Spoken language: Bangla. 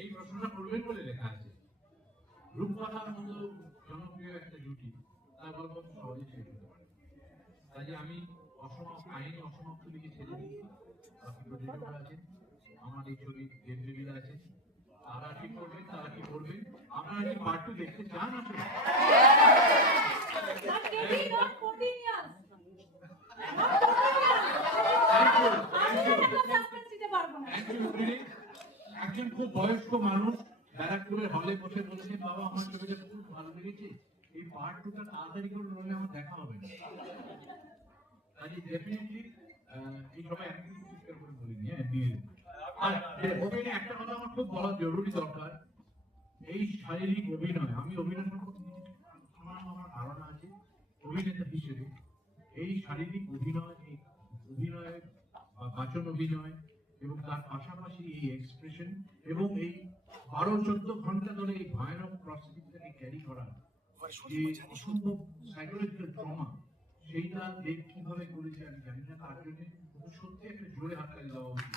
এই প্রশ্নটা করবেন বলে লেখা আছে। রূপকথার মতো জনপ্রিয় একটা জুটি তার গল্প সহজে শেষ হতে পারে। কাজে আমি কাহিনী অসমাপ্ত লিখে ছেড়ে দিই। বাকি প্রযোজকরা আছেন, আমার এই ছবি দেবদেবীরা আছেন, তারা কি করবেন, তারা কি করবেন। আপনারা কি পার্ট 2 দেখতে চান? আসলে একজন খুব বয়স্ক মানুষ ব্যারাকপুরের হলে বসে বলছেন, বাবা আমার ছবিটা খুব ভালো লেগেছে, এই পার্ট 2টা তাড়াতাড়ি করে নইলে আমার দেখা হবে না। কাজে ডেফিনেটলি এই সবাই একদিন পরিষ্কার করে বলিনি। আর অভিনয় একটা কথা আমার খুব বলা জরুরি দরকার, এই শারীরিক অভিনয়, আমি অভিনয় আমার ধারণা আছে অভিনেতা হিসেবে, এই শারীরিক অভিনয়, এই অভিনয় বা বাচন অভিনয় এবং তার পাশাপাশি এই এক্সপ্রেশন এবং এই 12-14 ঘন্টা ধরে এই ভয়ানক প্রসিডিউরটাকে ক্যারি করা, যে অসম্ভব সাইকোলজিক্যাল ট্রমা, সেইটা দেব কিভাবে করেছে আমি জানি না। তার জন্য সত্যি একটা জোরে হাততালি দেওয়া উচিত।